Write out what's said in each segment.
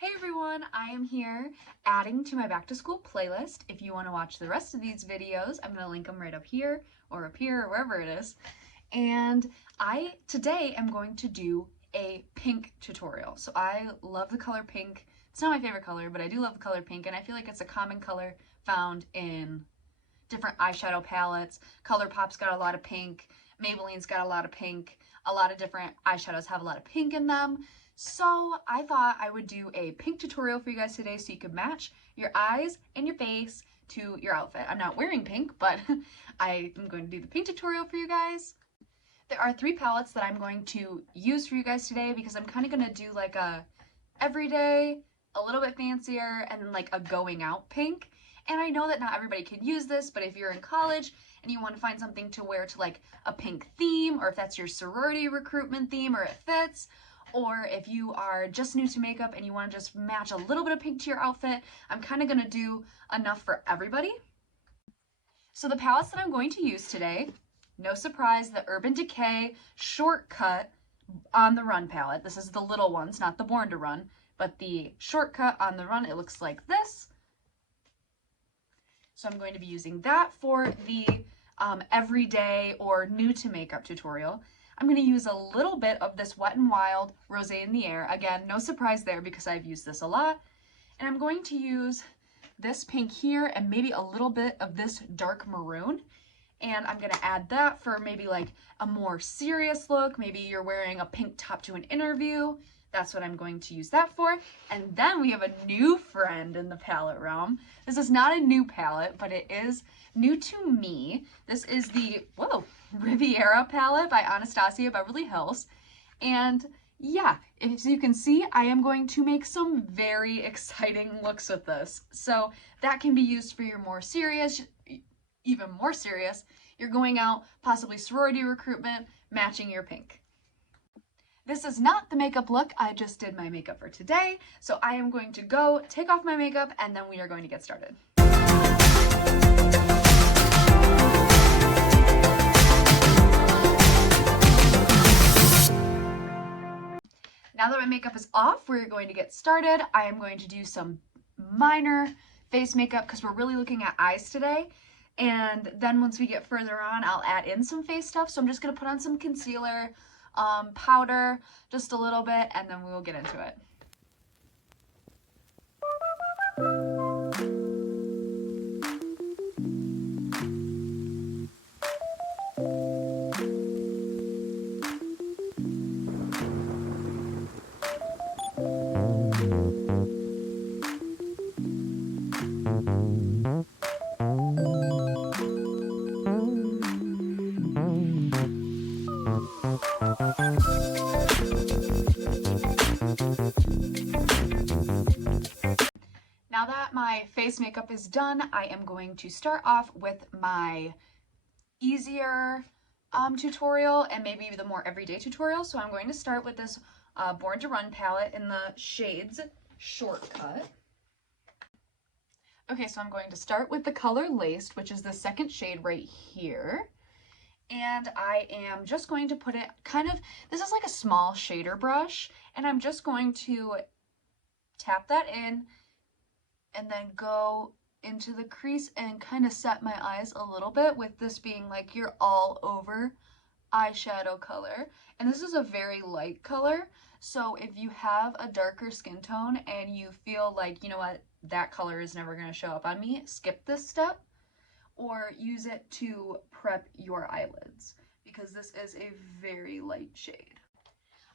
Hey everyone, I am here adding to my back to school playlist. If you want to watch the rest of these videos, I'm going to link them right up here or wherever it is. And I today am going to do a pink tutorial. So I love the color pink. It's not my favorite color, but I do love the color pink, and I feel like it's a common color found in different eyeshadow palettes. ColourPop's got a lot of pink, Maybelline's got a lot of pink, a lot of different eyeshadows have a lot of pink in them. So I thought I would do a pink tutorial for you guys today so you could match your eyes and your face to your outfit. I'm not wearing pink, but I am going to do the pink tutorial for you guys. There are 3 palettes that I'm going to use for you guys today because I'm kind of going to do like a everyday, a little bit fancier, and then like a going out pink. And I know that not everybody can use this, but if you're in college and you want to find something to wear to like a pink theme, or if that's your sorority recruitment theme or it fits, or if you are just new to makeup and you want to just match a little bit of pink to your outfit, I'm kind of going to do enough for everybody. So the palettes that I'm going to use today, no surprise, the Urban Decay Shortcut On the Run palette. This is the little ones, not the Born to Run, but the Shortcut On the Run. It looks like this. So I'm going to be using that for the everyday or new to makeup tutorial. I'm going to use a little bit of this Wet n Wild Rosé in the Air. Again, no surprise there because I've used this a lot. And I'm going to use this pink here and maybe a little bit of this dark maroon. And I'm going to add that for maybe like a more serious look. Maybe you're wearing a pink top to an interview. That's what I'm going to use that for. And then we have a new friend in the palette realm. This is not a new palette, but it is new to me. This is the, Riviera palette by Anastasia Beverly Hills. And yeah, as you can see, I am going to make some very exciting looks with this. So that can be used for your more serious, even more serious. You're going out, possibly sorority recruitment, matching your pink. This is not the makeup look. I just did my makeup for today. So I am going to go take off my makeup and then we are going to get started. Now that my makeup is off, we're going to get started. I am going to do some minor face makeup because we're really looking at eyes today. And then once we get further on, I'll add in some face stuff. So I'm just going to put on some concealer, powder, just a little bit, and then we will get into it. Now that my face makeup is done, I am going to start off with my easier tutorial and maybe the more everyday tutorial. So I'm going to start with this Born to Run palette in the shades Shortcut. Okay, so I'm going to start with the color Laced, which is the second shade right here. And I am just going to put it this is like a small shader brush, and I'm just going to tap that in and then go into the crease and kind of set my eyes a little bit, with this being like your all over eyeshadow color. And this is a very light color, so if you have a darker skin tone and you feel like, you know what, that color is never going to show up on me, skip this step or use it to prep your eyelids because this is a very light shade.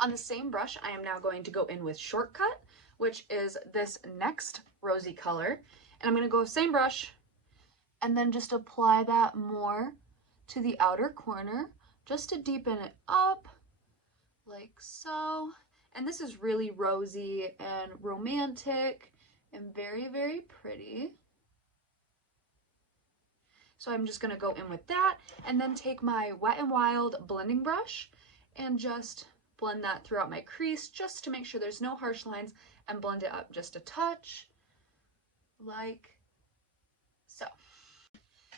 On the same brush, I am now going to go in with Shortcut, which is this next rosy color. And I'm going to go same brush and then just apply that more to the outer corner just to deepen it up like so. And this is really rosy and romantic and very, very pretty. So I'm just going to go in with that and then take my Wet n Wild blending brush and just blend that throughout my crease just to make sure there's no harsh lines, and blend it up just a touch like so.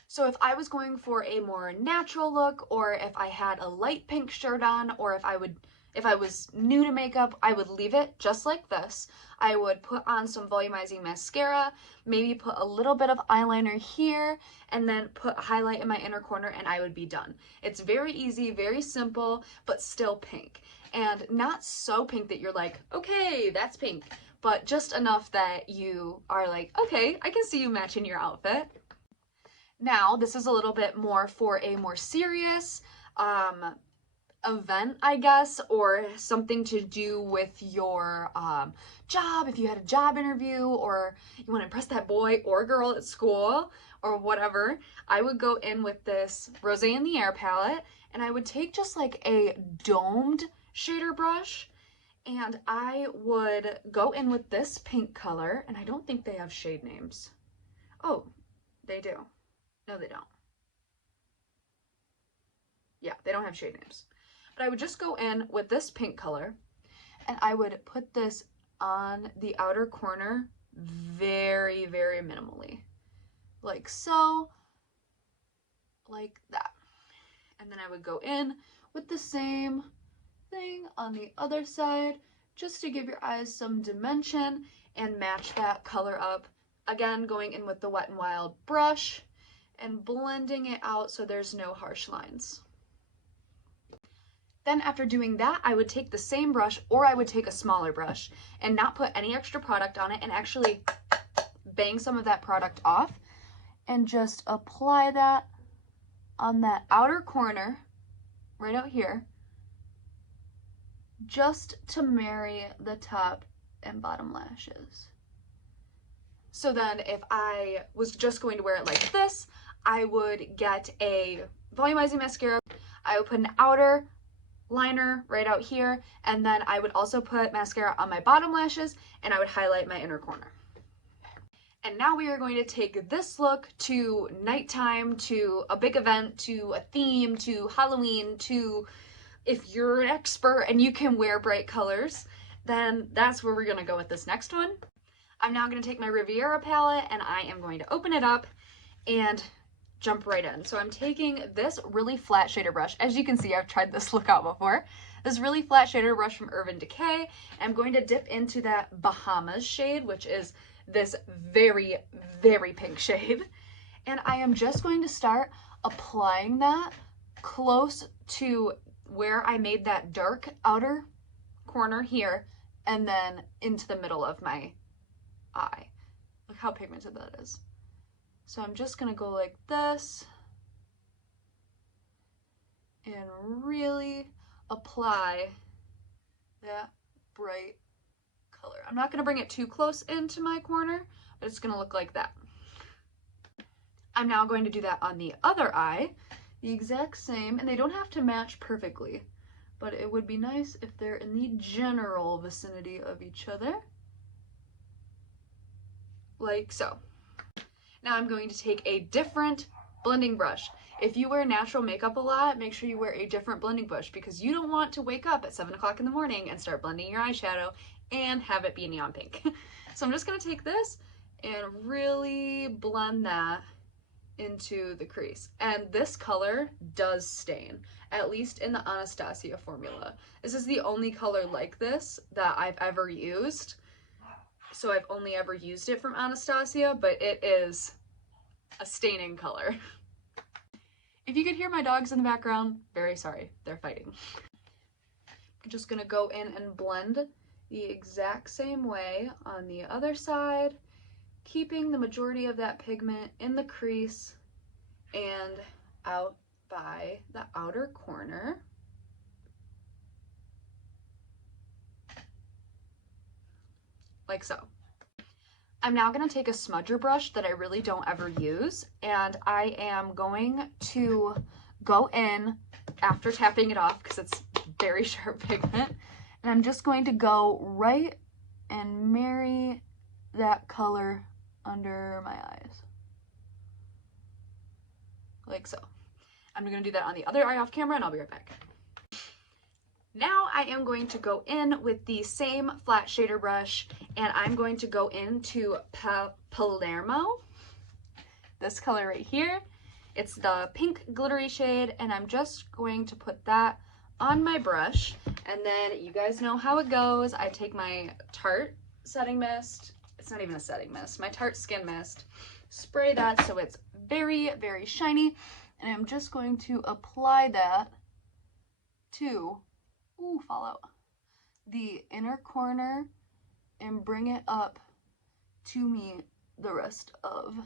So if I was going for a more natural look, or if I had a light pink shirt on, or if I would If I was new to makeup, I would leave it just like this. I would put on some volumizing mascara, maybe put a little bit of eyeliner here, and then put a highlight in my inner corner, and I would be done. It's very easy, very simple, but still pink. And not so pink that you're like, okay, that's pink, but just enough that you are like, okay, I can see you matching your outfit. Now, this is a little bit more for a more serious event, I guess, or something to do with your job, if you had a job interview, or you want to impress that boy or girl at school, or whatever. I would go in with this Rosé in the Air palette, and I would take just like a domed shader brush, and I would go in with this pink color, and I don't think they have shade names. Oh, they do. No, they don't. Yeah, they don't have shade names. But I would just go in with this pink color, and I would put this on the outer corner very, very minimally. Like so, like that. And then I would go in with the same thing on the other side, just to give your eyes some dimension and match that color up. Again, going in with the Wet n Wild brush and blending it out so there's no harsh lines. Then after doing that, I would take the same brush, or I would take a smaller brush and not put any extra product on it, and actually bang some of that product off and just apply that on that outer corner right out here, just to marry the top and bottom lashes. So then if I was just going to wear it like this, I would get a volumizing mascara. I would put an outer liner right out here, and then I would also put mascara on my bottom lashes, and I would highlight my inner corner. And now we are going to take this look to nighttime, to a big event, to a theme, to Halloween, to if you're an expert and you can wear bright colors, then that's where we're gonna go with this next one. I'm now gonna take my Riviera palette, and I am going to open it up and jump right in. So I'm taking this really flat shader brush. As you can see, I've tried this look out before. This really flat shader brush from Urban Decay. I'm going to dip into that Bahamas shade, which is this very, very pink shade. And I am just going to start applying that close to where I made that dark outer corner here, and then into the middle of my eye. Look how pigmented that is. So I'm just gonna go like this and really apply that bright color. I'm not gonna bring it too close into my corner, but it's gonna look like that. I'm now going to do that on the other eye, the exact same, and they don't have to match perfectly, but it would be nice if they're in the general vicinity of each other, like so. Now I'm going to take a different blending brush. If you wear natural makeup a lot, make sure you wear a different blending brush, because you don't want to wake up at 7 o'clock in the morning and start blending your eyeshadow and have it be neon pink. So I'm just gonna take this and really blend that into the crease. And this color does stain, at least in the Anastasia formula. This is the only color like this that I've ever used. So I've only ever used it from Anastasia, but it is a staining color. If you could hear my dogs in the background, very sorry, they're fighting. I'm just gonna go in and blend the exact same way on the other side, keeping the majority of that pigment in the crease and out by the outer corner. Like so. I'm now going to take a smudger brush that I really don't ever use, and I am going to go in after tapping it off because it's very sharp pigment, and I'm just going to go right and marry that color under my eyes. Like so. I'm going to do that on the other eye off camera, and I'll be right back. Now I am going to go in with the same flat shader brush, and I'm going to go into Palermo, this color right here. It's the pink glittery shade, and I'm just going to put that on my brush, and then you guys know how it goes. I take my Tarte setting mist. It's not even a setting mist. My Tarte skin mist. Spray that so it's very, very shiny. And I'm just going to apply that to, fall out, the inner corner and bring it up to me the rest of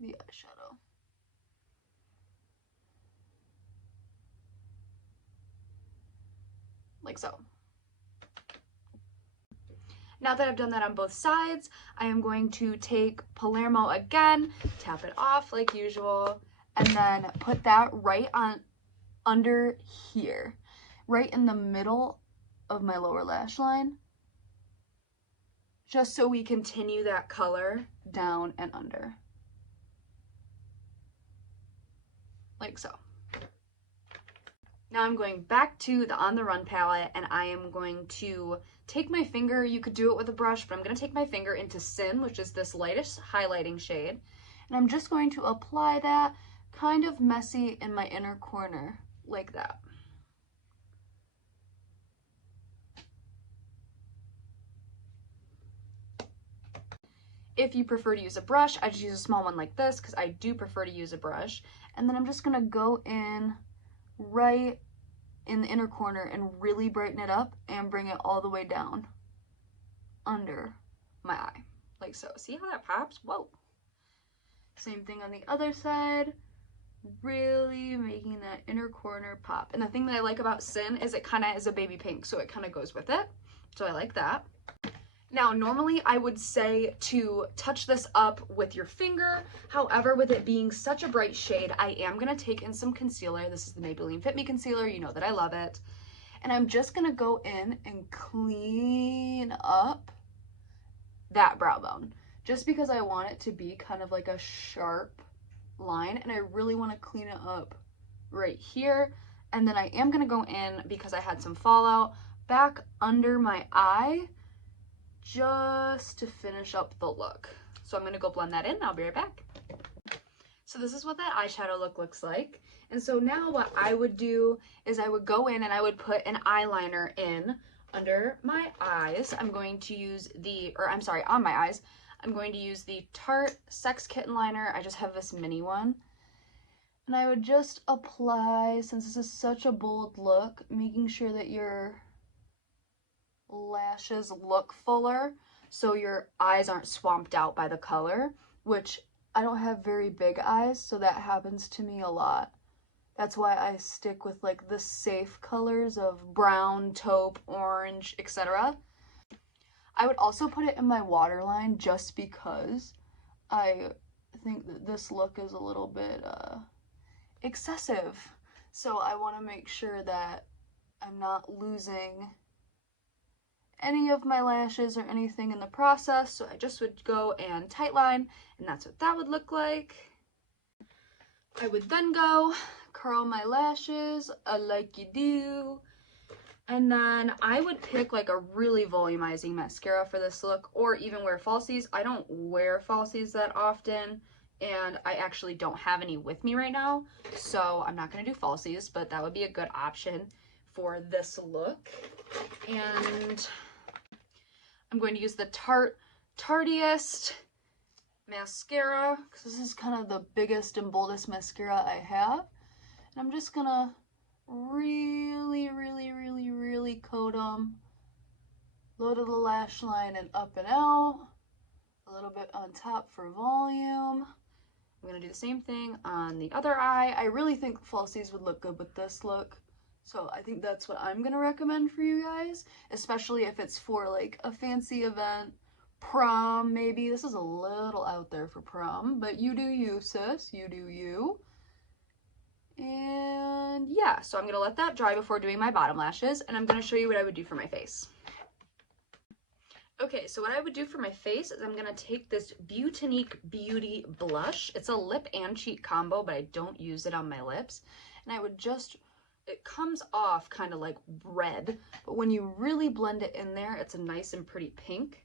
the eyeshadow. Like so. Now that I've done that on both sides, I am going to take Palermo again, tap it off like usual, and then put that right on under here, right in the middle of my lower lash line, just so we continue that color down and under. Like so. Now I'm going back to the On the Run palette, and I am going to take my finger, you could do it with a brush, but I'm going to take my finger into Sin, which is this lightest highlighting shade, and I'm just going to apply that kind of messy in my inner corner, like that. If you prefer to use a brush, I just use a small one like this because I do prefer to use a brush. And then I'm just going to go in right in the inner corner and really brighten it up and bring it all the way down under my eye, like so. See how that pops? Whoa. Same thing on the other side, really making that inner corner pop. And the thing that I like about Sin is it kind of is a baby pink, so it kind of goes with it. So I like that. Now, normally I would say to touch this up with your finger. However, with it being such a bright shade, I am going to take in some concealer. This is the Maybelline Fit Me Concealer. You know that I love it. And I'm just going to go in and clean up that brow bone, just because I want it to be kind of like a sharp line, and I really want to clean it up right here. And then I am going to go in, because I had some fallout, back under my eye, just to finish up the look. So I'm going to go blend that in. I'll be right back. So this is what that eyeshadow look looks like. And so now what I would do is I would go in and I would put an eyeliner in under my eyes. I'm going to use on my eyes. I'm going to use the Tarte Sex Kitten liner. I just have this mini one. And I would just apply, since this is such a bold look, making sure that your lashes look fuller so your eyes aren't swamped out by the color, which I don't have very big eyes, so that happens to me a lot. That's why I stick with like the safe colors of brown, taupe, orange, etc. I would also put it in my waterline just because I think that this look is a little bit excessive. So I want to make sure that I'm not losing any of my lashes or anything in the process. So I just would go and tightline, and that's what that would look like. I would then go curl my lashes like you do, and then I would pick like a really volumizing mascara for this look, or even wear falsies. I don't wear falsies that often, and I actually don't have any with me right now, so I'm not going to do falsies, but that would be a good option for this look. And I'm going to use the Tarteist mascara, because this is kind of the biggest and boldest mascara I have. And I'm just going to really, really, really, really coat them. Low to the lash line and up and out. A little bit on top for volume. I'm going to do the same thing on the other eye. I really think falsies would look good with this look. So I think that's what I'm going to recommend for you guys, especially if it's for like a fancy event, prom maybe. This is a little out there for prom, but you do you, sis. You do you. And yeah, so I'm going to let that dry before doing my bottom lashes, and I'm going to show you what I would do for my face. Okay, so what I would do for my face is I'm going to take this Beautinique Beauty blush. It's a lip and cheek combo, but I don't use it on my lips. And I would just, it comes off kind of like red, but when you really blend it in there, it's a nice and pretty pink.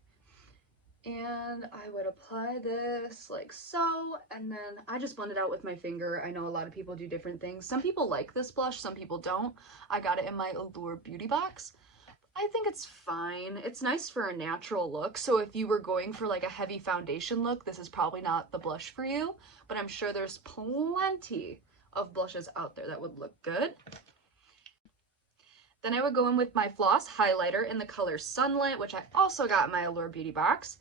And I would apply this like so, and then I just blend it out with my finger. I know a lot of people do different things. Some people like this blush, some people don't. I got it in my Allure beauty box. I think it's fine. It's nice for a natural look. So if you were going for like a heavy foundation look, this is probably not the blush for you, but I'm sure there's plenty of blushes out there that would look good. Then I would go in with my floss highlighter in the color Sunlit, which I also got in my Allure beauty box.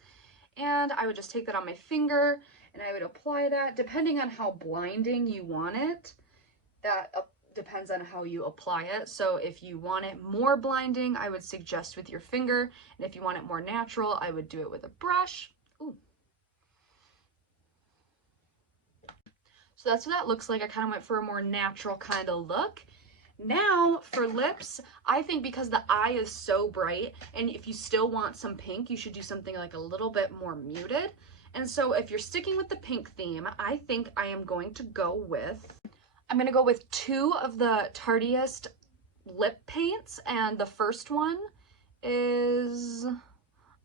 And I would just take that on my finger and I would apply that depending on how blinding you want it. That depends on how you apply it. So if you want it more blinding, I would suggest with your finger. And if you want it more natural, I would do it with a brush. Ooh. So that's what that looks like. I kind of went for a more natural kind of look. Now for lips, I think because the eye is so bright, and if you still want some pink, you should do something like a little bit more muted. And so if you're sticking with the pink theme, I think I am going to go with, I'm going to go with 2 of the Tardiest lip paints, and the first one is,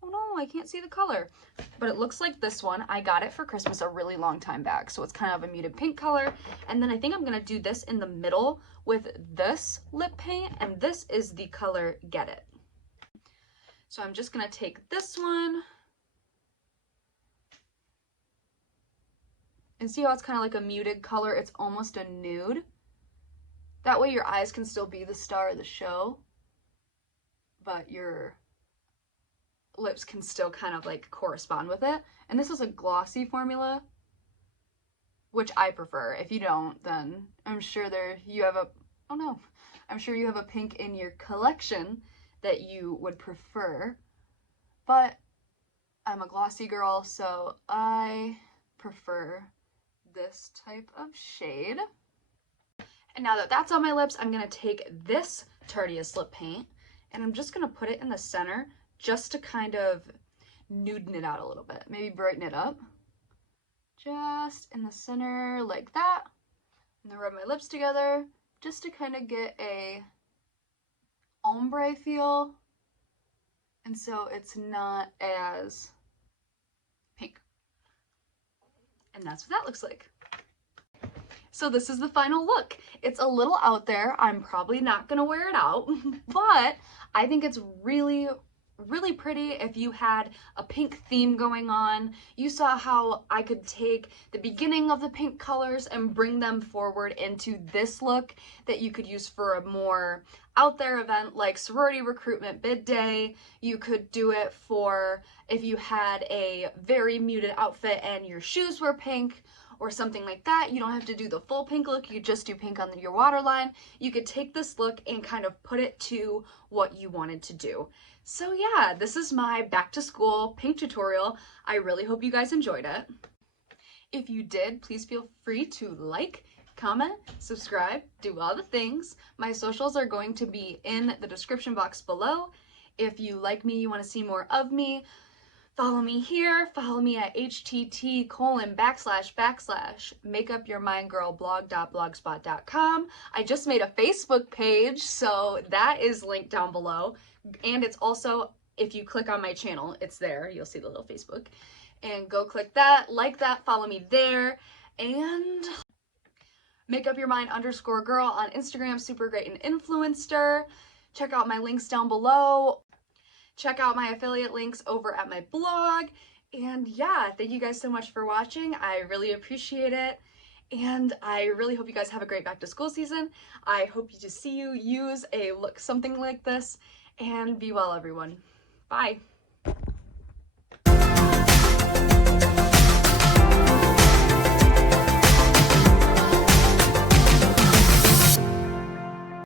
oh no, I can't see the color, but it looks like this one. I got it for Christmas a really long time back, so it's kind of a muted pink color. And then I think I'm gonna do this in the middle with this lip paint, and this is the color Get It. So I'm just gonna take this one, and see how it's kind of like a muted color? It's almost a nude. That way your eyes can still be the star of the show, but your lips can still kind of like correspond with it. And this is a glossy formula, which I prefer. If you don't, then I'm sure you have a, oh no, I'm sure you have a pink in your collection that you would prefer. But I'm a glossy girl, so I prefer this type of shade. And now that that's on my lips, I'm gonna take this Tardiest lip paint and I'm just gonna put it in the center just to kind of nuden it out a little bit, maybe brighten it up. Just in the center like that. And then rub my lips together just to kind of get a ombre feel. And so it's not as pink. And that's what that looks like. So this is the final look. It's a little out there. I'm probably not gonna wear it out, but I think it's really pretty if you had a pink theme going on. You saw how I could take the beginning of the pink colors and bring them forward into this look that you could use for a more out there event like sorority recruitment bid day. You could do it for if you had a very muted outfit and your shoes were pink or something like that. You don't have to do the full pink look, you just do pink on your waterline. You could take this look and kind of put it to what you wanted to do. So yeah, this is my back to school pink tutorial. I really hope you guys enjoyed it. If you did, please feel free to like, comment, subscribe, do all the things. My socials are going to be in the description box below. If you like me, you want to see more of me, follow me here, follow me at htt://makeupyourmindgirlblog.blogspot.com. I just made a Facebook page, so that is linked down below. And it's also, if you click on my channel, it's there. You'll see the little Facebook. And go click that, like that, follow me there. And makeupyourmind_girl on Instagram, Supergreat, and Influenster. Check out my links down below. Check out my affiliate links over at my blog. And yeah, thank you guys so much for watching. I really appreciate it. And I really hope you guys have a great back to school season. I hope to see you use a look something like this. And be well, everyone. Bye.